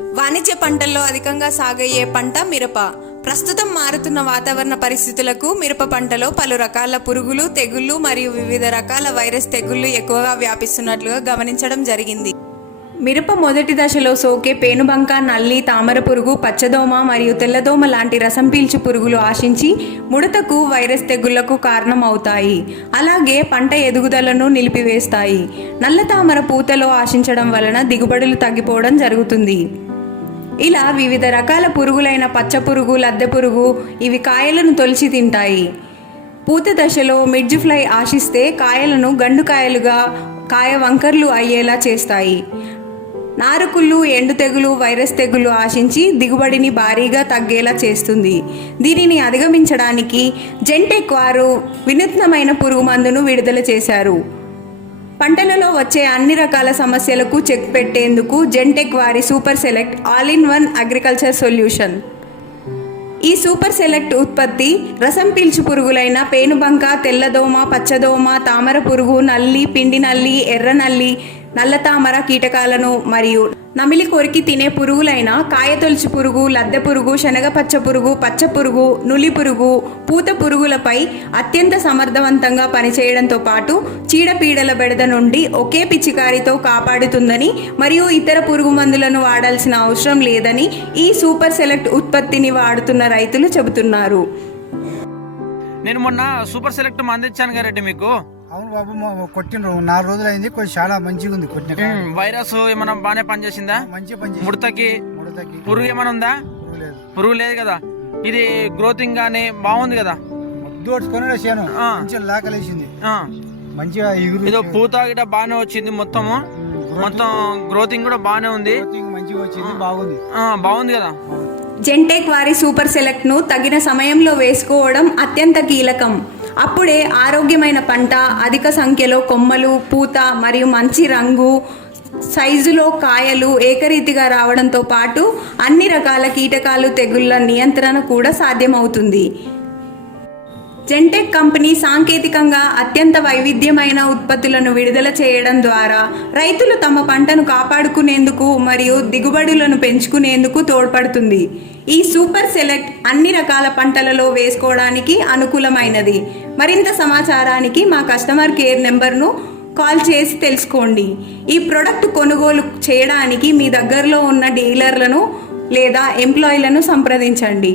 వాణిజ్య పంటల్లో అధికంగా సాగయ్యే పంట మిరప. ప్రస్తుతం మారుతున్న వాతావరణ పరిస్థితులకు మిరప పంటలో పలు రకాల పురుగులు తెగుళ్ళు మరియు వివిధ రకాల వైరస్ తెగుళ్ళు ఎక్కువగా వ్యాపిస్తున్నట్లుగా గమనించడం జరిగింది. మిరప మొదటి దశలో సోకే పేనుబంక నల్లి తామర పురుగు పచ్చదోమ మరియు తెల్లదోమ లాంటి రసం పీల్చు పురుగులు ఆశించి ముడతకు వైరస్ తెగుళ్ళకు కారణం అవుతాయి అలాగే పంట ఎదుగుదలను నిలిపివేస్తాయి. నల్ల తామర పూతలో ఆశించడం వలన దిగుబడులు తగ్గిపోవడం జరుగుతుంది. ఇలా వివిధ రకాల పురుగులైన పచ్చ పురుగు లద్దె పురుగు ఇవి కాయలను తొలిచి తింటాయి. పూత దశలో మిడ్జ్ ఫ్లై ఆశిస్తే కాయలను గండుకాయలుగా కాయ వంకర్లు అయ్యేలా చేస్తాయి. నారుకుళ్ళు ఎండు తెగులు వైరస్ తెగులు ఆశించి దిగుబడిని భారీగా తగ్గేలా చేస్తుంది. దీనిని అధిగమించడానికి జెంటెక్ వారు వినూత్నమైన పురుగు మందును విడుదల చేశారు. పంటలలో వచ్చే అన్ని రకాల సమస్యలకు చెక్ పెట్టేందుకు జెంటెక్ వారి super select all in one agriculture solution. ఈ సూపర్ సెలెక్ట్ ఉత్పత్తి రసం పీల్చు పురుగులైన పేనుబంక తెల్లదోమ పచ్చదోమ తామర పురుగు నల్లి పిండి నల్లి ఎర్ర నల్లి నల్ల తామర కీటకాలను మరియు నమిలి కొరికి తినే పురుగులైన కాయతొలుచు పురుగు లద్దె పురుగు శనగపచ్చ పురుగు పచ్చ పురుగు నులి పురుగు పూత పురుగులపై అత్యంత సమర్థవంతంగా పనిచేయడంతో పాటు చీడపీడల బెడద నుండి ఒకే పిచికారితో కాపాడుతుందని మరియు ఇతర పురుగు మందులను వాడాల్సిన అవసరం లేదని ఈ సూపర్ సెలెక్ట్ ఉత్పత్తిని వాడుతున్న రైతులు చెబుతున్నారు. నేను మొన్న సూపర్ సెలెక్ట్ మందిచ్చాను గారెడ్డి మీకు. అవును బాబు మా- కొట్టిండ్రు. నాలుగు రోజులు అయింది కొంచెం చాలా మంచిగా ఉంది కొట్టిన వైరస్ ఏమైనా బాగానే పనిచేసిందా? మంచిగా పని ముడతకి? ముడతకి. పురుగు ఏమైనా ఉందా? పురుగు లేదు. పురుగు లేదు కదా. ఇది గ్రోతింగ్ కానీ బాగుంది కదా? దోడ్చుకొని వేసాను ఆ. మంచిగా లాకలేసింది. ఆ, మంచిగా ఇదో పూత గిట బాగానే వచ్చింది మొత్తము. మొత్తం గ్రోతింగ్ కూడా బాగానే ఉంది. గ్రోతింగ్ మంచిగా వచ్చింది బాగుంది. ఆ, బాగుంది కదా? జెంటెక్ వారి సూపర్ సెలెక్ట్ను తగిన సమయంలో వేసుకోవడం అత్యంత కీలకం. అప్పుడే ఆరోగ్యమైన పంట అధిక సంఖ్యలో కొమ్మలు పూత మరియు మంచి రంగు సైజులో కాయలు ఏకరీతిగా రావడంతో పాటు అన్ని రకాల కీటకాలు తెగుళ్ళ నియంత్రణ కూడా సాధ్యమవుతుంది. జెంటెక్ కంపెనీ సాంకేతికంగా అత్యంత వైవిధ్యమైన ఉత్పత్తులను విడుదల చేయడం ద్వారా రైతులు తమ పంటను కాపాడుకునేందుకు మరియు దిగుబడులను పెంచుకునేందుకు తోడ్పడుతుంది. ఈ సూపర్ సెలెక్ట్ అన్ని రకాల పంటలలో వేసుకోవడానికి అనుకూలమైనది. మరింత సమాచారానికి మా కస్టమర్ కేర్ నెంబర్ను కాల్ చేసి తెలుసుకోండి. ఈ ప్రొడక్ట్ కొనుగోలు చేయడానికి మీ దగ్గరలో ఉన్న డీలర్లను లేదా ఎంప్లాయీలను సంప్రదించండి.